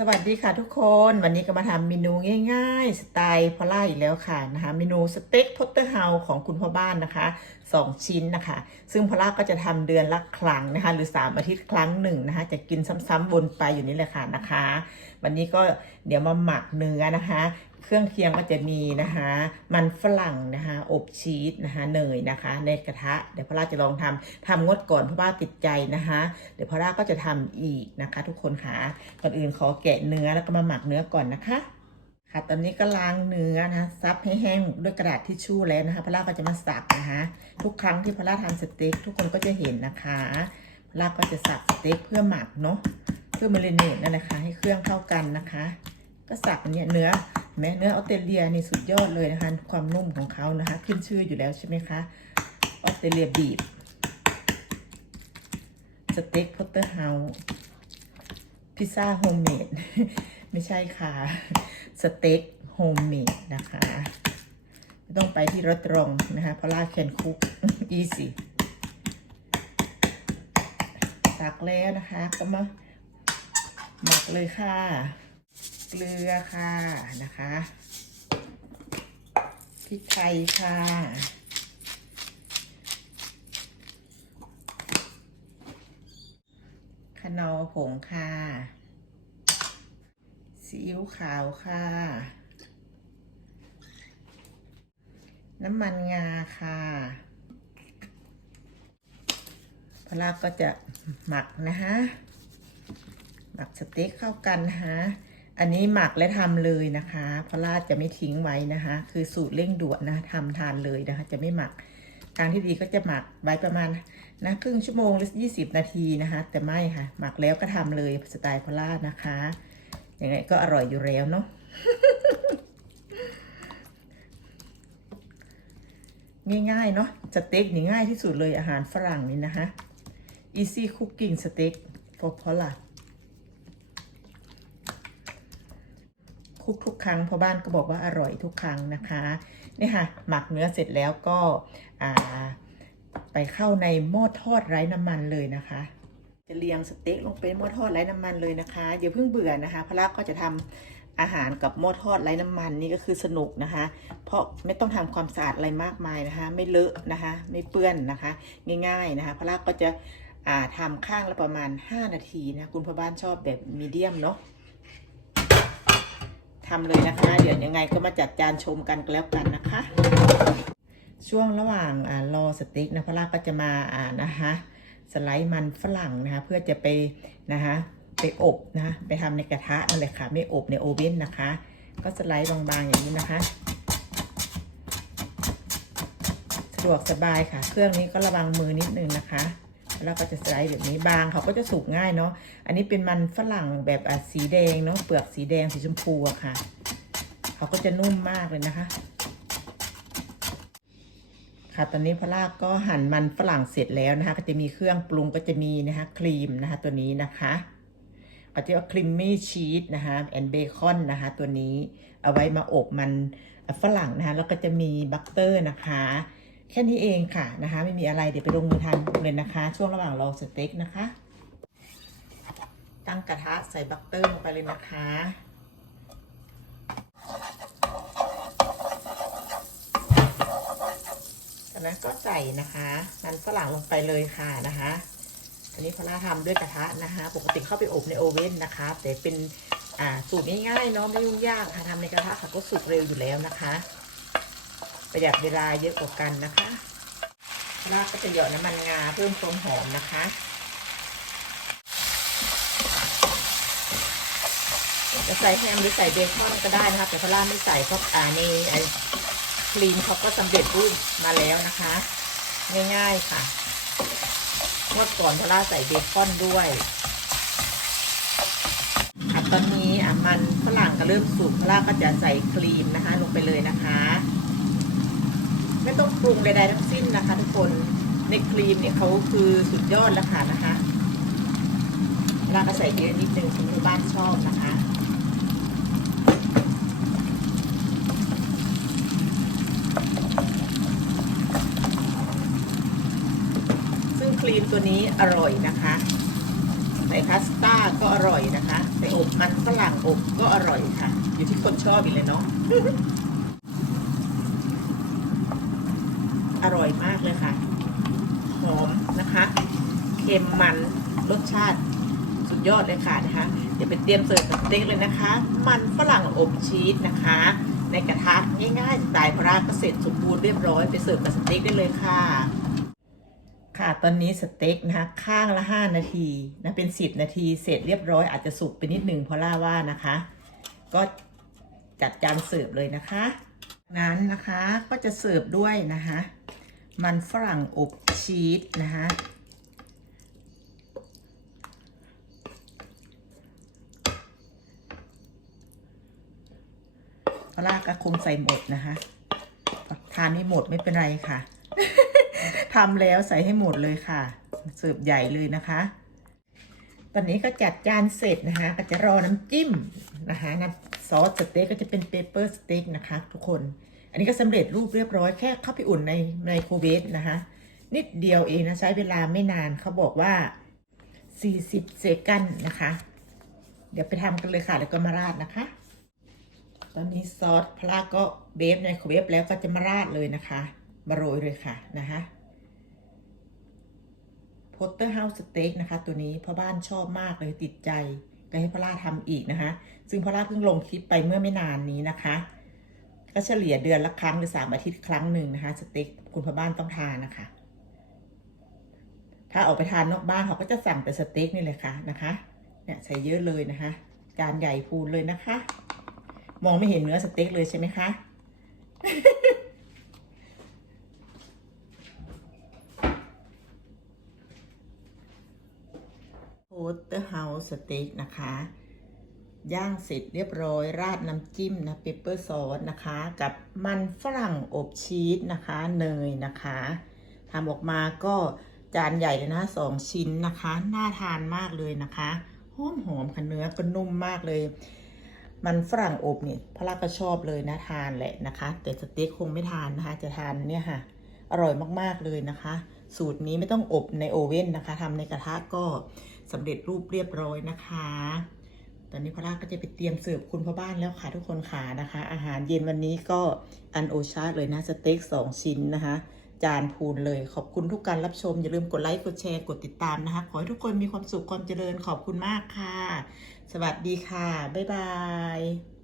สวัสดีค่ะทุกคนวันนี้ก็มาทำเมนูง่ายๆ สไตล์พอล่าอีกแล้วค่ะนะคะเมนูสเต็กพอตเตอร์เฮาของคุณพ่อบ้านนะคะสองชิ้นนะคะ ซึ่งพอล่าก็จะทำเดือนละครั้งนะคะ หรือ 3 อาทิตย์ครั้งหนึ่งนะคะ จะกินซ้ำๆวนไปอยู่นี่แหละค่ะนะคะ วันนี้ก็เดี๋ยวมาหมักเนื้อนะคะ เครื่องเคียงก็จะมีนะคะ มันฝรั่งนะคะ อบชีสนะคะ เนยนะคะ ในกระทะ เดี๋ยวพอล่าจะลองทำทำงดก่อนเพราะว่าติดใจนะคะ เดี๋ยวพอล่าก็จะทำอีกนะคะ ทุกคนค่ะ ก่อนอื่นขอแกะเนื้อแล้วก็มาหมักเนื้อก่อนนะคะ ค่ะ ตอนนี้ก็ล้างเนื้อนะซับให้แห้งด้วยกระดาษทิชชู่แล้วนะคะพอล่าก็จะมาสักนะคะ ทุกครั้งที่พอล่าทำสเต็กทุกคนก็จะเห็นนะคะพอล่าก็จะสับสเต็กเพื่อหมักเนาะ เพื่อมาริเนตนั่นแหละค่ะให้เครื่องเข้ากันนะคะ ก็สับเนี้ยเนื้อเห็นไหมเนื้อออสเตรเลียนี่สุดยอดเลยนะคะความนุ่มของเขานะคะ ขึ้นชื่ออยู่แล้วใช่ไหมคะออสเตรเลียบีบสเต็กพอตเตอร์เฮาส์พิซซ่าโฮมเมดไม่ใช่ค่ะสเต็กโฮมเมดนะคะไม่ต้องไปที่รถตรงนะคะเพราะลาแคนคุกอีซี่ตักแล้วนะคะ ก็มา หมักเลยค่ะ เกลือค่ะนะคะพริกไทยค่ะขนอผงค่ะซีอิ๊วขาวค่ะ น้ำมันงาค่ะพลาก็จะหมักนะคะ หมักสเต็กเข้ากันนะคะอันนี้หมักและทำเลยนะคะพลาจะไม่ทิ้งไว้นะคะ คือสูตรเร่งด่วนนะทำทานเลยนะคะ จะไม่หมักทางที่ดีก็จะหมักไว้ประมาณนะครึ่งชั่วโมงหรือยี่สิบนาทีนะคะ แต่ไม่ค่ะ หมักแล้วก็ทำเลยสไตล์พลานะคะยังไงก็อร่อยอยู่แล้วเนาะง่ายๆเนาะสเต็กนี่ง่ายที่สุดเลยอาหารฝรั่งนี่นะคะ easy cooking steak for Paula คุกทุกครั้งเพราะบ้านก็บอกว่าอร่อยทุกครั้งนะคะนี่ค่ะ หมักเนื้อเสร็จแล้วก็ไปเข้าในหม้อทอดไร้น้ำมันเลยนะคะ จะเรียงสเต็กลงไปหม้อทอดไร้น้ำมันเลยนะคะอย่าเพิ่งเบื่อนะคะพระลักก็จะทำอาหารกับหม้อทอดไร้น้ำมันนี่ก็คือสนุกนะคะ เพราะไม่ต้องทำความสะอาดอะไรมากมายนะคะ ไม่เลอะนะคะ ไม่เปื้อนนะคะ ง่ายๆนะคะพระลักก็จะทำข้างละประมาณ 5 นาทีนะคุณพ่อบ้านชอบแบบมีเดียมเนาะ ทำเลยนะคะ เดี๋ยวยังไงก็มาจัดจานชมกันแล้วกันนะคะ ช่วงระหว่างอ่ารอสเต็กนะพระลาก็จะมาอ่านะคะสไลด์มันฝรั่งนะคะ เพื่อจะไปนะคะไปอบนะะไปทำในกระทะนั่นแหละค่ะ ไม่อบในโอเว่นนะคะ ก็สไลด์บางๆอย่างนี้นะคะ สะดวกสบายค่ะ เครื่องนี้ก็ระวังมือนิดนึงนะคะ แล้วก็จะสไลด์แบบนี้บางเขาก็จะสุกง่ายเนาะอันนี้เป็นมันฝรั่งแบบสีแดงเนาะเปลือกสีแดงสีชมพูอะค่ะ เขาก็จะนุ่มมากเลยนะคะ ค่ะตอนนี้พลากก็หั่นมันฝรั่งเสร็จแล้วนะคะ ก็จะมีเครื่องปรุงก็จะมีนะคะครีมนะคะตัวนี้นะคะก็จะเอาครีมมี่ชีสนะคะแอนเบคอนนะคะตัวนี้เอาไว้มาอบมันฝรั่งนะคะแล้วก็จะมีบัตเตอร์นะคะ แค่นี้เองค่ะนะคะ ไม่มีอะไรเดี๋ยวไปลงมือทำเลยนะคะ ช่วงระหว่างรอสเต็กนะคะ ตั้งกระทะใส่บัตเตอร์ลงไปเลยนะคะจากนั้นก็ใส่นะคะมันฝรั่งลงไปเลยค่ะนะคะอันนี้พลาทำด้วยกระทะนะคะ ปกติเข้าไปอบในโอเว่นนะคะแต่เป็นอ่าสูตรง่ายๆเนาะไม่ยุ่งยากค่ะทำในกระทะค่ะก็สุกเร็วอยู่แล้วนะคะ ประหยัดเวลาเยอะกว่ากันนะคะพลาก็จะหยอดน้ำมันงาเพิ่มความหอมนะคะจะใส่แฮมหรือใส่เบคอนก็ได้นะคะ แต่พลาไม่ใส่เพราะอ่านี่ไอ้คลีนเขาก็สำเร็จรูปมาแล้วนะคะ ง่ายๆค่ะงดก่อนพลาใส่เบคอนด้วยค่ะตอนนี้อะมันฝรั่งก็เริ่มสุกพลาก็จะใส่ครีมนะคะ ลงไปเลยนะคะ ไม่ต้องปรุงใดๆทั้งสิ้นนะคะ ทุกคนในครีมเนี่ยเขาคือสุดยอดแล้วค่ะนะคะพลาก็ใส่เยอะนิดนึงคุณบ้านชอบนะคะซึ่งครีมตัวนี้อร่อยนะคะ ใส่พาสต้าก็อร่อยนะคะ ใส่อบมันฝรั่งอบก็อร่อยค่ะ อยู่ที่คนชอบอีกเลยเนาะ อร่อยมากเลยค่ะ หอมนะคะเค็มมันรสชาติสุดยอดเลยค่ะนะคะ เดี๋ยวไปเตรียมเสิร์ฟสเต็กเลยนะคะ มันฝรั่งอบชีสนะคะ ในกระทะง่ายๆสไตล์พาราก็เสร็จสมบูรณ์เรียบร้อยไปเสิร์ฟกับสเต็กได้เลยค่ะ ค่ะตอนนี้สเต็กนะคะข้างละ 5 นาทีนะเป็น 10 นาทีเสร็จเรียบร้อยอาจจะสุกไปนิดหนึ่งเพราะล่าว่านะคะ ก็จัดจานเสิร์ฟเลยนะคะ นั้นนะคะก็จะเสิร์ฟด้วยนะคะ มันฝรั่งอบชีสนะคะพลาก็คงใส่หมดนะคะ ทานไม่หมดไม่เป็นไรค่ะ ทำแล้วใส่ให้หมดเลยค่ะ เสิร์ฟใหญ่เลยนะคะ ตอนนี้ก็จัดจานเสร็จนะคะ ก็จะรอน้ำจิ้มนะคะน้ำซอสสเต็กก็จะเป็นเปเปอร์สเต็กนะคะ ทุกคน อันนี้ก็สำเร็จรูปเรียบร้อยแค่เข้าไปอุ่นในในโครเวฟนะคะนิดเดียวเองนะ ใช้เวลาไม่นานเขาบอกว่า 40 เซกันนะคะ เดี๋ยวไปทำกันเลยค่ะแล้วก็มาราดนะคะ ตอนนี้ซอสพลาก็เบฟในโครเวฟแล้วก็จะมาราดเลยนะคะ มาโรยเลยค่ะนะคะพอตเตอร์เฮาส์สเต็กนะคะ ตัวนี้พ่อบ้านชอบมากเลยติดใจ ก็ให้พลาทำอีกนะคะ ซึ่งพลาเพิ่งลงคลิปไปเมื่อไม่นานนี้นะคะ ก็เฉลี่ยเดือนละครั้งหรือสามอาทิตย์ครั้งหนึ่งนะคะ สเต็กคุณพ่อบ้านต้องทานนะคะ ถ้าออกไปทานนอกบ้านเขาก็จะสั่งแต่สเต็กนี่เลยค่ะนะคะเนี่ยใส่เยอะเลยนะคะจานใหญ่พูนเลยนะคะ มองไม่เห็นเนื้อสเต็กเลยใช่ไหมคะโพสเตอร์เฮาส์สเต็กนะคะ ย่างเสร็จเรียบร้อยราดน้ำจิ้มนะเปปเปอร์ซอสนะคะ กับมันฝรั่งอบชีสนะคะเนยนะคะทำออกมาก็จานใหญ่เลยนะสองชิ้นนะคะ น่าทานมากเลยนะคะหอมหอมๆค่ะเนื้อก็นุ่มมากเลย มันฝรั่งอบเนี่ยพระราก็ชอบเลยนะทานแหละนะคะ แต่สเต็กคงไม่ทานนะคะ จะทานเนี่ยค่ะ อร่อยมากๆเลยนะคะ สูตรนี้ไม่ต้องอบในโอเว่นนะคะทำในกระทะก็สำเร็จรูปเรียบร้อยนะคะ ตอนนี้พอลาก็จะไปเตรียมเสิร์ฟคุณพ่อบ้านแล้วค่ะทุกคนค่ะนะคะ อาหารเย็นวันนี้ก็อันโอชาเลยนะสเต็กสองชิ้นนะคะ จานพูนเลยขอบคุณทุกการรับชม อย่าลืมกดไลค์กดแชร์กดติดตามนะคะ ขอให้ทุกคนมีความสุขความเจริญขอบคุณมากค่ะ สวัสดีค่ะ บ๊ายบาย